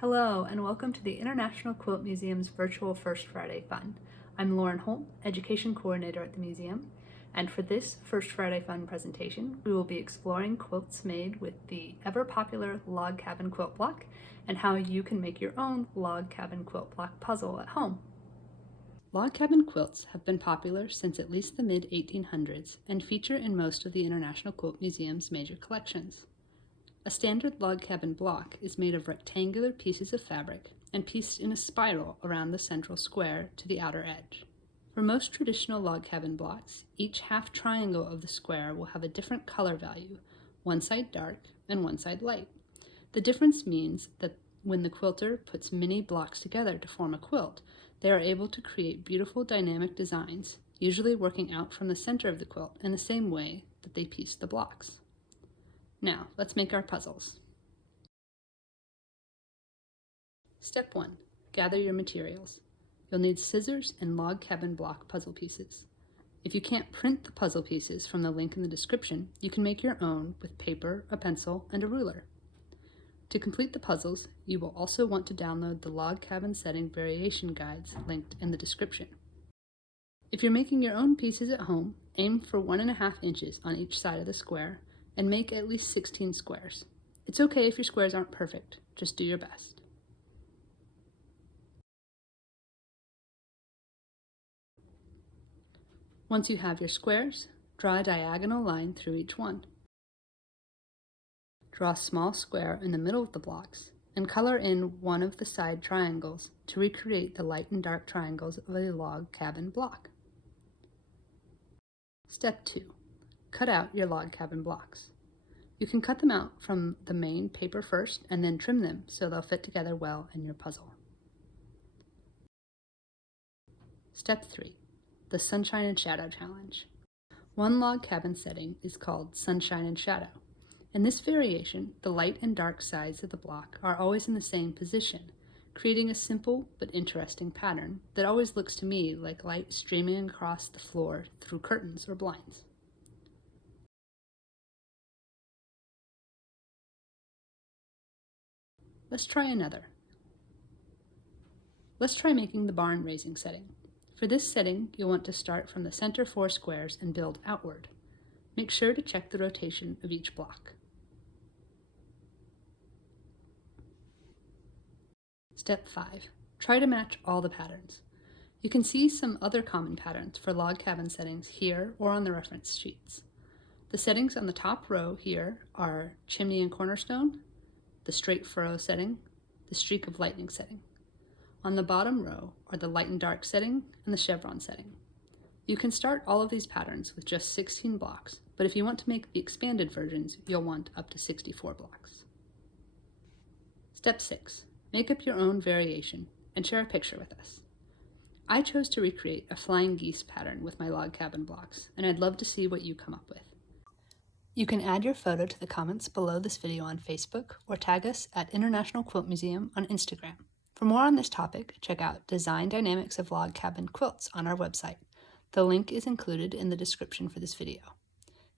Hello, and welcome to the International Quilt Museum's virtual First Friday Fun. I'm Lauren Holt, Education Coordinator at the museum, and for this First Friday Fun presentation, we will be exploring quilts made with the ever-popular log cabin quilt block and how you can make your own log cabin quilt block puzzle at home. Log cabin quilts have been popular since at least the mid-1800s and feature in most of the International Quilt Museum's major collections. A standard log cabin block is made of rectangular pieces of fabric and pieced in a spiral around the central square to the outer edge. For most traditional log cabin blocks, each half triangle of the square will have a different color value, one side dark and one side light. The difference means that when the quilter puts many blocks together to form a quilt, they are able to create beautiful dynamic designs, usually working out from the center of the quilt in the same way that they piece the blocks. Now, let's make our puzzles. Step 1. Gather your materials. You'll need scissors and log cabin block puzzle pieces. If you can't print the puzzle pieces from the link in the description, you can make your own with paper, a pencil, and a ruler. To complete the puzzles, you will also want to download the log cabin setting variation guides linked in the description. If you're making your own pieces at home, aim for 1.5 inches on each side of the square and make at least 16 squares. It's okay if your squares aren't perfect, just do your best. Once you have your squares, draw a diagonal line through each one. Draw a small square in the middle of the blocks and color in one of the side triangles to recreate the light and dark triangles of a log cabin block. Step 2. Cut out your log cabin blocks. You can cut them out from the main paper first and then trim them so they'll fit together well in your puzzle. Step 3. The Sunshine and Shadow Challenge. One log cabin setting is called Sunshine and Shadow. In this variation, the light and dark sides of the block are always in the same position, creating a simple but interesting pattern that always looks to me like light streaming across the floor through curtains or blinds. Let's try another. Let's try making the barn raising setting. For this setting, you'll want to start from the center 4 squares and build outward. Make sure to check the rotation of each block. Step 5. Try to match all the patterns. You can see some other common patterns for log cabin settings here or on the reference sheets. The settings on the top row here are chimney and cornerstone, the straight furrow setting, the streak of lightning setting. On the bottom row are the light and dark setting and the chevron setting. You can start all of these patterns with just 16 blocks, but if you want to make the expanded versions, you'll want up to 64 blocks. Step 6. Make up your own variation and share a picture with us. I chose to recreate a flying geese pattern with my log cabin blocks, and I'd love to see what you come up with. You can add your photo to the comments below this video on Facebook or tag us at International Quilt Museum on Instagram. For more on this topic, check out Design Dynamics of Log Cabin Quilts on our website. The link is included in the description for this video.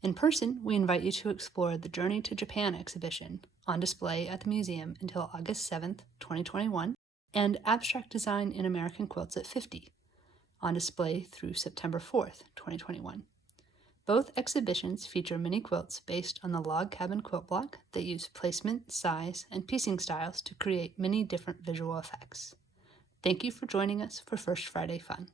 In person, we invite you to explore the Journey to Japan exhibition on display at the museum until August 7th, 2021, and Abstract Design in American Quilts at 50 on display through September 4th, 2021. Both exhibitions feature mini quilts based on the log cabin quilt block that use placement, size, and piecing styles to create many different visual effects. Thank you for joining us for First Friday Fun.